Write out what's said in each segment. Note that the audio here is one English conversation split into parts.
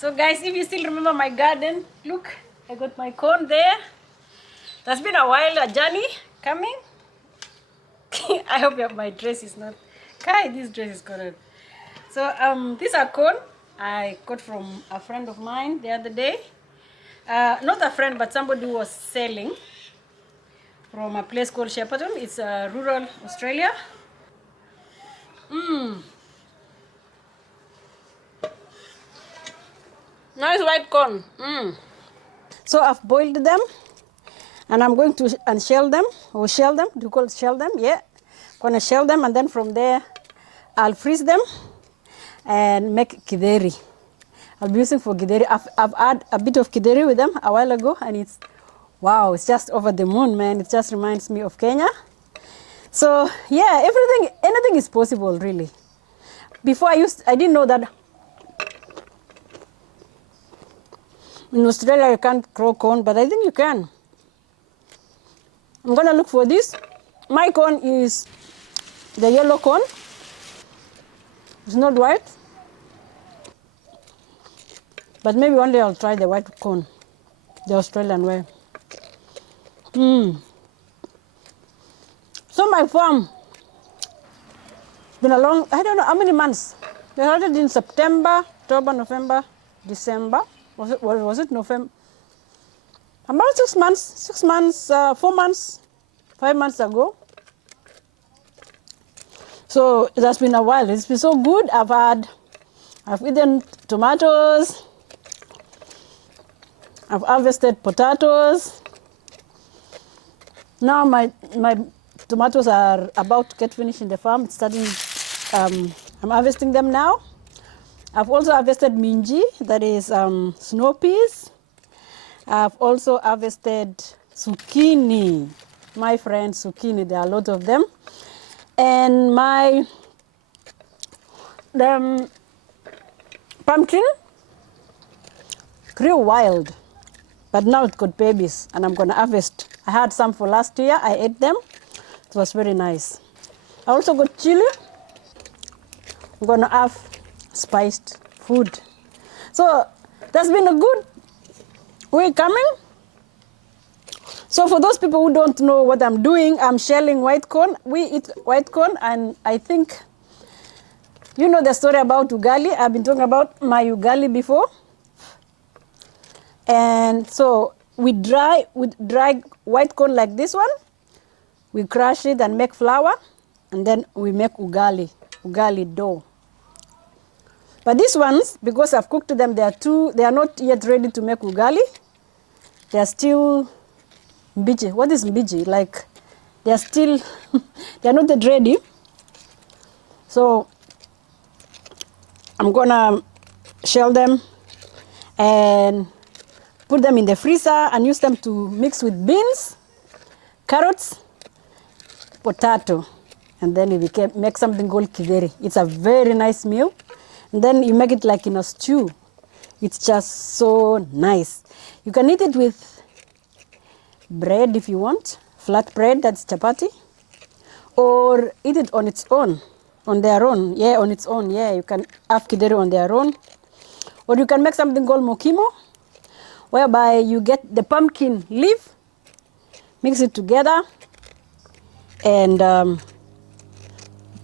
So guys, if you still remember my garden, look, I got my corn there. That's been a while, a journey coming. I hope my dress is not, Kai, this dress is correct. So these are corn I got from a friend of mine the other day. Not a friend, but somebody who was selling from a place called Shepparton. It's rural Australia. Nice white corn. So I've boiled them, and I'm going to unshell them, or shell them. Do you call it shell them? Yeah. Gonna shell them, and then from there, I'll freeze them and make kideri. I'll be using for kideri. I've had a bit of kideri with them a while ago, and it's, wow, it's just over the moon, man. It just reminds me of Kenya. So yeah, anything is possible, really. Before I didn't know that in Australia you can't grow corn, but I think you can. I'm gonna look for this. My corn is the yellow corn. It's not white. But maybe one day I'll try the white corn, the Australian way. So my farm, been a long, I don't know how many months. They started in September, October, November, December. Was it November? About 6 months, 4 months, 5 months ago. So it has been a while. It's been so good. I've eaten tomatoes. I've harvested potatoes. Now my tomatoes are about to get finished in the farm. It's starting, I'm harvesting them now. I've also harvested minji, that is snow peas. I've also harvested zucchini. My friend zucchini, there are a lot of them. And the pumpkin grew wild, but now it got babies, and I'm gonna harvest. I had some for last year, I ate them. It was very nice. I also got chili. I'm gonna have spiced food. So there's been a good week coming. So for those people who don't know what I'm doing, I'm shelling white corn. We eat white corn, and I think you know the story about ugali. I've been talking about my ugali before. And so we dry white corn like this one. We crush it and make flour, and then we make ugali dough. But these ones, because I've cooked them, they are not yet ready to make ugali. They are still mbiji. What is mbiji? Like, they are still, they are not yet ready. So I'm gonna shell them and put them in the freezer and use them to mix with beans, carrots, potato, and then we can make something called kideri. It's a very nice meal. And then you make it like in a stew. It's just so nice. You can eat it with bread if you want, flat bread, that's chapati, or eat it on its own, on their own. Yeah, on its own. Yeah, you can have kideri on their own. Or you can make something called mokimo, whereby you get the pumpkin leaf, mix it together, and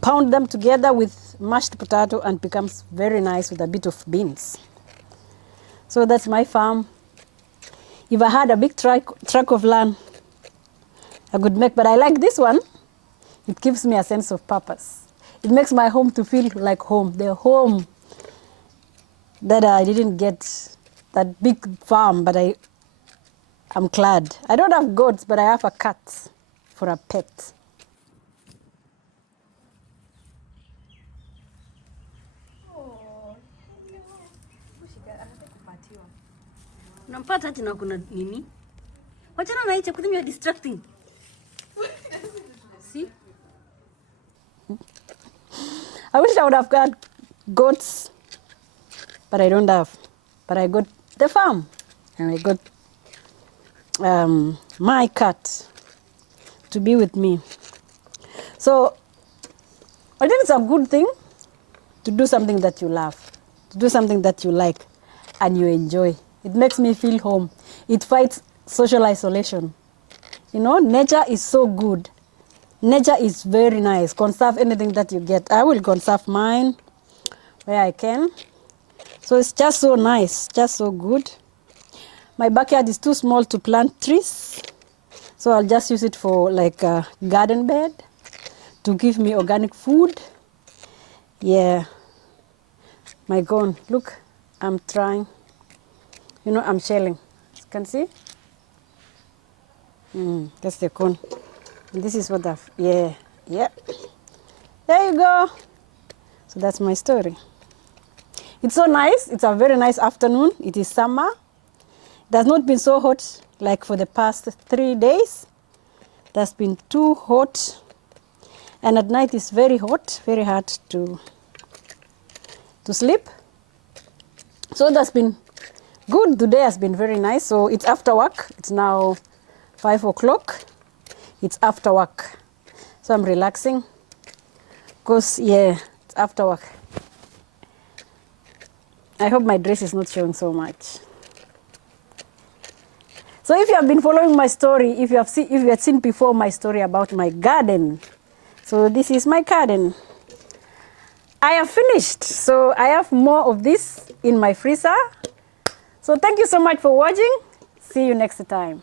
pound them together with mashed potato, and becomes very nice with a bit of beans. So that's my farm. If I had a big tract of land, I could make, but I like this one. It gives me a sense of purpose. It makes my home to feel like home, the home that I didn't get, that big farm, but I'm glad. I don't have goats, but I have a cat for a pet. Unampata ati na kuna nini? Wachana na hicho kuthini, you're distracting. See? I wish I would have got goats, but I don't have. But I got the farm, and I got my cat to be with me. So I think it's a good thing to do something that you love, to do something that you like. and you enjoy. It makes me feel home. It fights social isolation. You know, nature is so good. Nature is very nice. Conserve anything that you get. I will conserve mine where I can. So it's just so nice, just so good. My backyard is too small to plant trees, so I'll just use it for like a garden bed to give me organic food. Yeah. My cone, look, I'm trying. You know, I'm shelling. You can see? That's the cone. And this is what I've, yeah. There you go. So that's my story. It's so nice. It's a very nice afternoon. It is summer. It has not been so hot like for the past 3 days. It has been too hot. And at night it's very hot, very hard to sleep. So that's been good. Today has been very nice. So it's after work. It's now 5 o'clock. It's after work. So I'm relaxing. Because, yeah, it's after work. I hope my dress is not showing so much. So if you have been following my story, if you had seen before my story about my garden, so this is my garden. I have finished. So I have more of this in my freezer. So thank you so much for watching. See you next time.